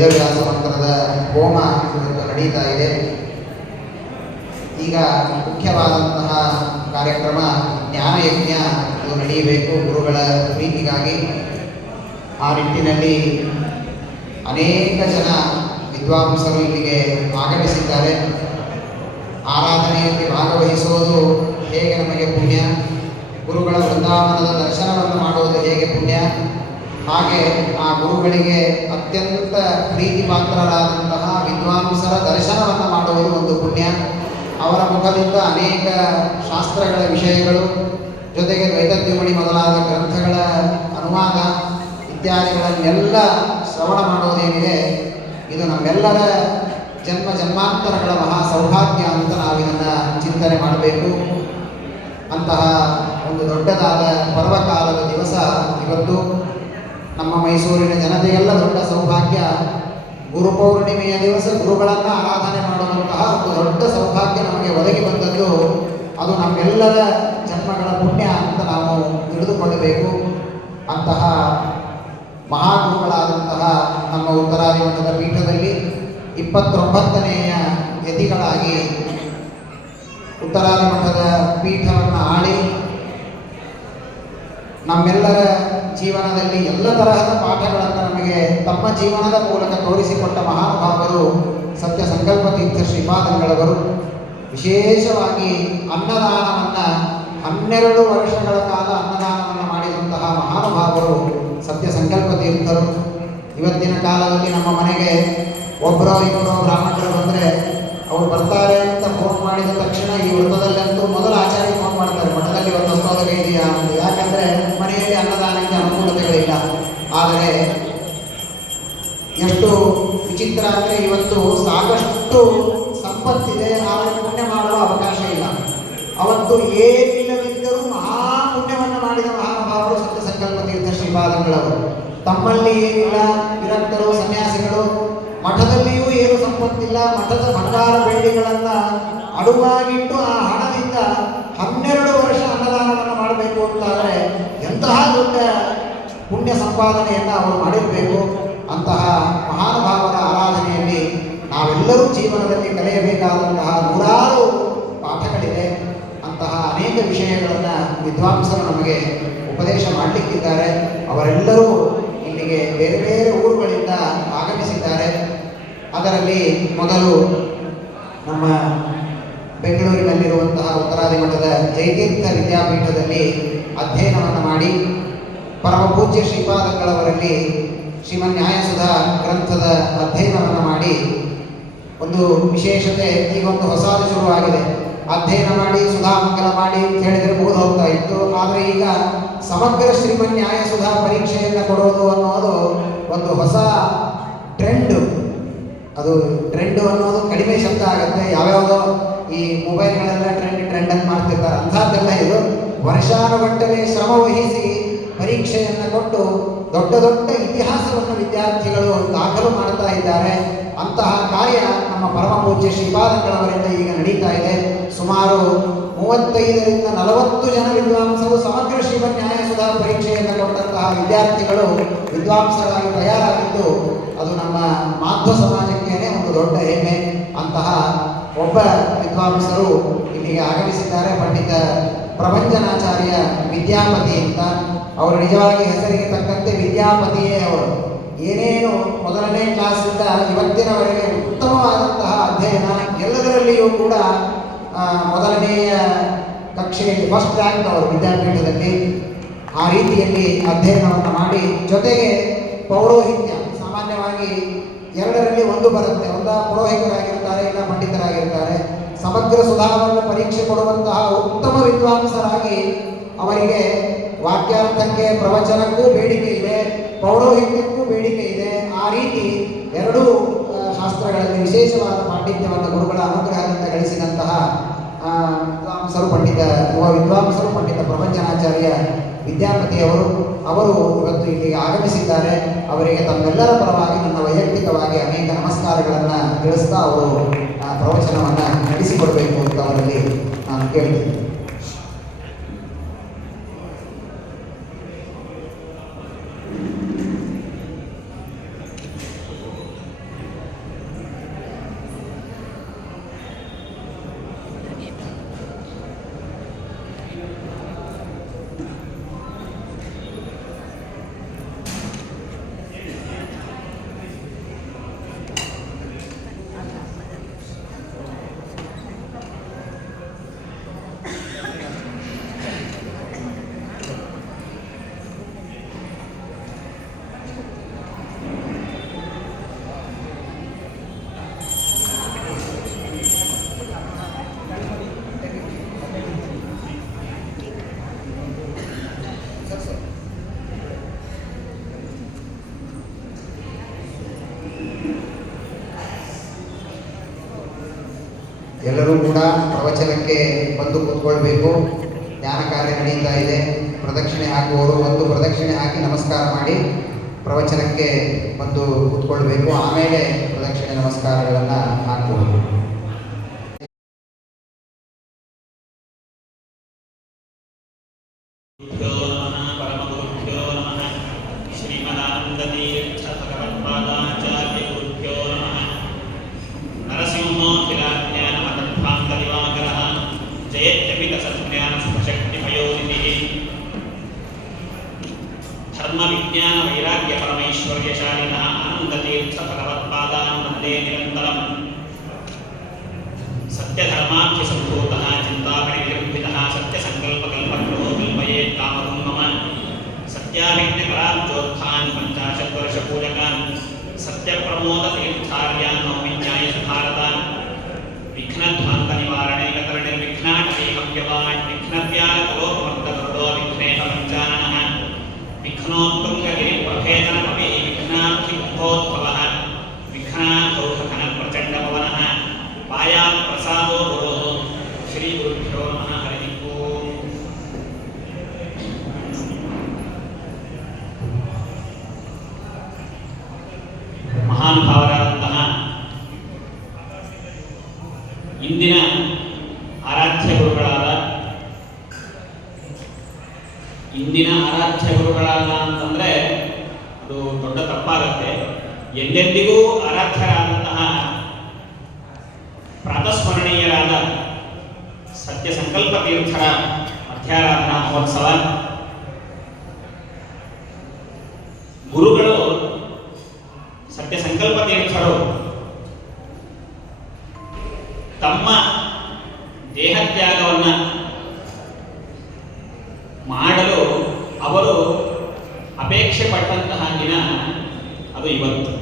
ವೇದವ್ಯಾಸ ಮಂತ್ರದ ಹೋಮ ಇವತ್ತು ನಡೀತಾ ಇದೆ. ಈಗ ಮುಖ್ಯವಾದಂತಹ ಕಾರ್ಯಕ್ರಮ ಜ್ಞಾನಯಜ್ಞ ಇದು ನಡೆಯಬೇಕು ಗುರುಗಳ ಪ್ರೀತಿಗಾಗಿ. ಆ ನಿಟ್ಟಿನಲ್ಲಿ ಅನೇಕ ಜನ ವಿದ್ವಾಂಸರು ಇಲ್ಲಿಗೆ ಆಗಮಿಸಿದ್ದಾರೆ. ಆರಾಧನೆಯಲ್ಲಿ ಭಾಗವಹಿಸುವುದು ಹೇಗೆ ನಮಗೆ ಪುಣ್ಯ, ಗುರುಗಳ ವೃಂದಾವನದ ದರ್ಶನವನ್ನು ಮಾಡುವುದು ಹೇಗೆ ಪುಣ್ಯ, ಹಾಗೆ ಆ ಗುರುಗಳಿಗೆ ಅತ್ಯಂತ ಪ್ರೀತಿ ಪಾತ್ರರಾದಂತಹ ವಿದ್ವಾಂಸರ ದರ್ಶನವನ್ನು ಮಾಡುವುದು ಒಂದು ಪುಣ್ಯ. ಅವರ ಮುಖದಿಂದ ಅನೇಕ ಶಾಸ್ತ್ರಗಳ ವಿಷಯಗಳು ಜೊತೆಗೆ ದ್ವೈತದ್ಯುಮಣಿ ಮೊದಲಾದ ಗ್ರಂಥಗಳ ಅನುವಾದ ಇತ್ಯಾದಿಗಳನ್ನೆಲ್ಲ ಶ್ರವಣ ಮಾಡುವುದೇನಿದೆ ಇದು ನಮ್ಮೆಲ್ಲರ ಜನ್ಮ ಜನ್ಮಾಂತರಗಳ ಮಹಾ ಸೌಭಾಗ್ಯ ಅಂತ ನಾವಿದನ್ನು ಚಿಂತನೆ ಮಾಡಬೇಕು. ಅಂತಹ ಒಂದು ದೊಡ್ಡದಾದ ಪರ್ವಕಾಲದ ದಿವಸ ಇವತ್ತು. ನಮ್ಮ ಮೈಸೂರಿನ ಜನತೆಗೆಲ್ಲ ದೊಡ್ಡ ಸೌಭಾಗ್ಯ. ಗುರುಪೌರ್ಣಿಮೆಯ ದಿವಸ ಗುರುಗಳನ್ನು ಆರಾಧನೆ ಮಾಡುವಂತಹ ಒಂದು ದೊಡ್ಡ ಸೌಭಾಗ್ಯ ನಮಗೆ ಒದಗಿ ಬಂದದ್ದು. ಅದು ನಮ್ಮೆಲ್ಲರ ಜನ್ಮಗಳ ಪುಣ್ಯ ಅಂತ ನಾವು ತಿಳಿದುಕೊಳ್ಳಬೇಕು. ಅಂತಹ ಮಹಾಗುರುಗಳಾದಂತಹ ನಮ್ಮ ಉತ್ತರಾದಿ ಮಠದ ಪೀಠದಲ್ಲಿ 29ನೆಯ ಯತಿಗಳಾಗಿ ಉತ್ತರಾದಿ ಮಠದ ಪೀಠವನ್ನು ಆಳಿ ನಮ್ಮೆಲ್ಲರ ಜೀವನದಲ್ಲಿ ಎಲ್ಲ ತರಹದ ಪಾಠಗಳನ್ನು ನಮಗೆ ತಮ್ಮ ಜೀವನದ ಮೂಲಕ ತೋರಿಸಿಕೊಟ್ಟ ಮಹಾನುಭಾವರು ಸತ್ಯ ಸಂಕಲ್ಪ ತೀರ್ಥ ಶ್ರೀಪಾದಂಗಳವರು. ವಿಶೇಷವಾಗಿ ಅನ್ನದಾನವನ್ನು 12 ವರ್ಷಗಳ ಕಾಲ ಅನ್ನದಾನವನ್ನು ಮಾಡಿದಂತಹ ಮಹಾನುಭಾವರು ಸತ್ಯ ಸಂಕಲ್ಪ ತೀರ್ಥರು. ಇವತ್ತಿನ ಕಾಲದಲ್ಲಿ ನಮ್ಮ ಮನೆಗೆ ಒಬ್ಬರೋ ಇಬ್ಬರೋ ಬ್ರಾಹ್ಮಣರು ಬಂದರೆ ಅವ್ರು ಬರ್ತಾರೆ ಅಂತ ಫೋನ್ ಮಾಡಿದ ತಕ್ಷಣ ಈ ವೃತ್ತದಲ್ಲಂತೂ ಮೊದಲು ಆಚಾರ್ಯ ಫೋನ್ ಮಾಡ್ತಾರೆ, ಮಠದಲ್ಲಿ ಒಂದು ಹೊಸದಾಗಿ ಇದೆಯಾ ಅಂತ. ಯಾಕಂದರೆ ಮನೆಯಲ್ಲಿ ಅನ್ನದಾನಕ್ಕೆ ಅನುಕೂಲತೆಗಳಿಲ್ಲ. ಆದರೆ ಎಷ್ಟು ವಿಚಿತ್ರ ಅಂದರೆ ಇವತ್ತು ಸಾಕಷ್ಟು ಸಂಪತ್ತಿದೆ, ಆದರೆ ಪುಣ್ಯ ಮಾಡುವ ಅವಕಾಶ ಇಲ್ಲ. ಅವತ್ತು ಏನಿಲ್ಲದಿದ್ದರೂ ಮಹಾಪುಣ್ಯವನ್ನು ಮಾಡಿದ ಮಹಾನುಭಾವರು ಸತ್ಯ ಸಂಕಲ್ಪ ತೀರ್ಥ ಶ್ರೀಪಾದಂಗಳವರು. ತಮ್ಮಲ್ಲಿ ಏನಿಲ್ಲ, ವಿರಕ್ತರು, ಸನ್ಯಾಸಿಗಳು, ಮಠದಲ್ಲಿಯೂ ಏನು ಸಂಪತ್ತಿಲ್ಲ, ಮಠದ ಬಂಗಾರ ಬೆಳ್ಳಿಗಳನ್ನು ಅಡುವಾಗಿಟ್ಟು ಆ ಹಣದಿಂದ 12 ವರ್ಷ ಅನ್ನದಾನವನ್ನು ಮಾಡಬೇಕು ಅಂತಾದರೆ ಎಂತಹ ದೊಡ್ಡ ಪುಣ್ಯ ಸಂಪಾದನೆಯನ್ನು ಅವರು ಮಾಡಿರಬೇಕು. ಅಂತಹ ಮಹಾನುಭಾವರ ಆರಾಧನೆಯಲ್ಲಿ ನಾವೆಲ್ಲರೂ ಜೀವನದಲ್ಲಿ ಕಲಿಯಬೇಕಾದಂತಹ ನೂರಾರು ಪಾಠಗಳಿವೆ. ಅಂತಹ ಅನೇಕ ವಿಷಯಗಳನ್ನು ವಿದ್ವಾಂಸರು ನಮಗೆ ಉಪದೇಶ ಮಾಡಲಿಕ್ಕಿದ್ದಾರೆ. ಅವರೆಲ್ಲರೂ ಇಲ್ಲಿಗೆ ಬೇರೆ ಬೇರೆ ಊರುಗಳಿಂದ ಆಗಮಿಸಿದ್ದಾರೆ. ಅದರಲ್ಲಿ ಮೊದಲು ನಮ್ಮ ಬೆಂಗಳೂರಿನಲ್ಲಿರುವಂತಹ ಉತ್ತರಾದಿ ಮಠದ ಜಯತೀರ್ಥ ವಿದ್ಯಾಪೀಠದಲ್ಲಿ ಅಧ್ಯಯನವನ್ನು ಮಾಡಿ ಪರಮ ಪೂಜ್ಯ ಶ್ರೀಪಾದಂಗಳವರಲ್ಲಿ ಶ್ರೀಮನ್ ನ್ಯಾಯಸುಧಾ ಗ್ರಂಥದ ಅಧ್ಯಯನವನ್ನು ಮಾಡಿ ಒಂದು ವಿಶೇಷತೆ, ಈಗೊಂದು ಹೊಸದು ಶುರುವಾಗಿದೆ. ಅಧ್ಯಯನ ಮಾಡಿ ಸುಧಾಮಂಗಲ ಮಾಡಿ ಅಂತ ಹೇಳಿದರೆ ಮುಗಿದು ಹೋಗ್ತಾ ಇತ್ತು. ಆದರೆ ಈಗ ಸಮಗ್ರ ಶ್ರೀಮನ್ ನ್ಯಾಯಸುಧಾ ಪರೀಕ್ಷೆಯನ್ನು ಕೊಡೋದು ಅನ್ನೋದು ಒಂದು ಹೊಸ ಟ್ರೆಂಡು. ಅದು ಟ್ರೆಂಡು ಅನ್ನೋದು ಕಡಿಮೆ ಶಬ್ದ ಆಗುತ್ತೆ. ಯಾವ್ಯಾವುದೋ ಈ ಮೊಬೈಲ್ಗಳೆಲ್ಲ ಟ್ರೆಂಡ್ ಅಂತ ಮಾಡ್ತಿರ್ತಾರೆ, ಅಂಥದ್ದೆಲ್ಲ ಇದು. ವರ್ಷಾನುಗಟ್ಟಲೆ ಶ್ರಮ ವಹಿಸಿ ಪರೀಕ್ಷೆಯನ್ನು ಕೊಟ್ಟು ದೊಡ್ಡ ದೊಡ್ಡ ಇತಿಹಾಸವನ್ನು ವಿದ್ಯಾರ್ಥಿಗಳು ದಾಖಲು ಮಾಡ್ತಾ ಇದ್ದಾರೆ. ಅಂತಹ ಕಾರ್ಯ ನಮ್ಮ ಪರಮ ಪೂಜ್ಯ ಶ್ರೀಪಾದಂಗಳವರಿಂದ ಈಗ ನಡೀತಾ ಇದೆ. ಸುಮಾರು 35ರಿಂದ 40 ಜನ ವಿದ್ವಾಂಸರು ಸಮಗ್ರ ಶ್ರೀಮನ್ ನ್ಯಾಯಸುಧಾ ಪರೀಕ್ಷೆಯನ್ನು ಕೊಟ್ಟಂತಹ ವಿದ್ಯಾರ್ಥಿಗಳು ವಿದ್ವಾಂಸರಾಗಿ ತಯಾರಾಗಿದ್ದು ಅದು ನಮ್ಮ ಮಾಧ್ವ ಸಮಾಜಕ್ಕೇನೆ ಒಂದು ದೊಡ್ಡ ಹೆಮ್ಮೆ. ಅಂತಹ ಒಬ್ಬ ವಿದ್ವಾಂಸರು ಇಲ್ಲಿಗೆ ಆಗಮಿಸಿದ್ದಾರೆ. ಪಂಡಿತ ಪ್ರಭಂಜನಾಚಾರ್ಯ ವಿದ್ಯಾಪತಿ ಅಂತ. ಅವರು ನಿಜವಾಗಿ ಹೆಸರಿಗೆ ತಕ್ಕಂತೆ ವಿದ್ಯಾಪತಿಯೇ ಅವರು. ಏನೇನು ಮೊದಲನೇ ಕ್ಲಾಸಿಂದ ಇವತ್ತಿನವರೆಗೆ ಉತ್ತಮವಾದಂತಹ ಅಧ್ಯಯನ, ಎಲ್ಲದರಲ್ಲಿಯೂ ಕೂಡ ಮೊದಲನೆಯ ಕಕ್ಷೆಯಲ್ಲಿ ಫಸ್ಟ್ ರ್ಯಾಂಕ್ ಅವರು ವಿದ್ಯಾಪೀಠದಲ್ಲಿ. ಆ ರೀತಿಯಲ್ಲಿ ಅಧ್ಯಯನವನ್ನು ಮಾಡಿ ಜೊತೆಗೆ ಪೌರೋಹಿತ್ಯ, ಸಾಮಾನ್ಯವಾಗಿ 2ರಲ್ಲಿ ಒಂದು ಬರುತ್ತೆ, ಒಂದ ಪುರೋಹಿತರಾಗಿರ್ತಾರೆ, ಇಲ್ಲ ಪಂಡಿತರಾಗಿರ್ತಾರೆ. ಸಮಗ್ರ ಸುಧಾವನ್ನು ಪರೀಕ್ಷೆ ಕೊಡುವಂತಹ ಉತ್ತಮ ವಿದ್ವಾಂಸರಾಗಿ ಅವರಿಗೆ ವಾಕ್ಯಾರ್ಥಕ್ಕೆ ಪ್ರವಚನಕ್ಕೂ ಬೇಡಿಕೆ ಇದೆ, ಪೌರೋಹಿತ್ಯಕ್ಕೂ ಬೇಡಿಕೆ ಇದೆ. ಆ ರೀತಿ 2 ಶಾಸ್ತ್ರಗಳಲ್ಲಿ ವಿಶೇಷವಾದ ಪಾಂಡಿತ್ಯವನ್ನು ಗುರುಗಳ ಅನುಗ್ರಹದಿಂದ ಗಳಿಸಿದಂತಹ ವಿದ್ವಾಂಸರು ಪಂಡಿತ ಪ್ರಭಂಜನಾಚಾರ್ಯ ವಿದ್ಯಾಪತಿಯವರು ಅವರು ಇವತ್ತು ಇಲ್ಲಿಗೆ ಆಗಮಿಸಿದ್ದಾರೆ. ಅವರಿಗೆ ತಮ್ಮೆಲ್ಲರ ಪರವಾಗಿ ನನ್ನ ವೈಯಕ್ತಿಕವಾಗಿ ಅನೇಕ ನಮಸ್ಕಾರಗಳನ್ನು ತಿಳಿಸ್ತಾ ಅವರು ಪ್ರವಚನವನ್ನು ನಡೆಸಿಕೊಡಬೇಕು ಅಂತ ಅವರಲ್ಲಿ ನಾನು ಕೇಳ್ತೀನಿ. ಎಲ್ಲರೂ ಕೂಡ ಪ್ರವಚನಕ್ಕೆ ಬಂದು ಕೂತ್ಕೊಳ್ಬೇಕು. ಧ್ಯಾನ ಕಾರ್ಯ ನಡೀತಾ ಇದೆ. ಪ್ರದಕ್ಷಿಣೆ ಹಾಕುವವರು ಒಂದು ಪ್ರದಕ್ಷಿಣೆ ಹಾಕಿ ನಮಸ್ಕಾರ ಮಾಡಿ ಪ್ರವಚನಕ್ಕೆ ಬಂದು ಕೂತ್ಕೊಳ್ಬೇಕು. ಆಮೇಲೆ ಪ್ರದಕ್ಷಿಣೆ ನಮಸ್ಕಾರಗಳನ್ನು ಹಾಕುವುದು. धर्म विज्ञान वैराग्य परमेश्वर्यशालिनः आनंदतीर्थ भगवत्पादान् वन्दे निरन्तरम्। सत्यधर्माख्य सम्भूतः चिन्तामणिनिर्भितः सत्यसङ्कल्पकल्पकृतो कल्पयेत् कामधुं मम। सत्याभिज्ञकराब्जोत्थान् पञ्चाशद्वर्षपूजकान् सत्यप्रमोदतीर्थार्यान् नौमिन्यायसुधारतान्। विघ्नध्वान्तनिवारणैकतरणिर्विघ्नाटवीहव्यवान् विघ्नव्यानकुलोपमर्दगरुडो विघ्नेह पञ्चाननः। विघ्नोत्तुङ्गगिरिप्रभेदनमपि विघ्नाब्धिकुम्भोद्भवः। विघ्नाधौघघनप्रचण्डपवनः पायात् प्रसादो गुरोः। श्रीगुरुभ्यो नमः। हरिः ओम्। महानुभावराದಂತಹ ಇಂದಿನ ಆರಾಧ್ಯ ಗುರುಗಳಾದ ಅಂತಂದ್ರೆ ಅದು ದೊಡ್ಡ ತಪ್ಪಾಗತ್ತೆ. ಎಂದೆಂದಿಗೂ ಆರಾಧ್ಯರಾದಂತಹ ಪ್ರಾತಸ್ಮರಣೀಯರಾದ ಸತ್ಯ ಸಂಕಲ್ಪ ತೀರ್ಥರ ಮಧ್ಯಾರಾಧನಾ ಮಹೋತ್ಸವ. ಗುರುಗಳು ಸತ್ಯ ಸಂಕಲ್ಪ ತೀರ್ಥರು ತಮ್ಮ ದೇಹತ್ಯಾಗವನ್ನ ಮಾಡಲು ಅವರು ಅಪೇಕ್ಷೆ ಪಟ್ಟಂತಹ ದಿನ ಅದು ಇವತ್ತು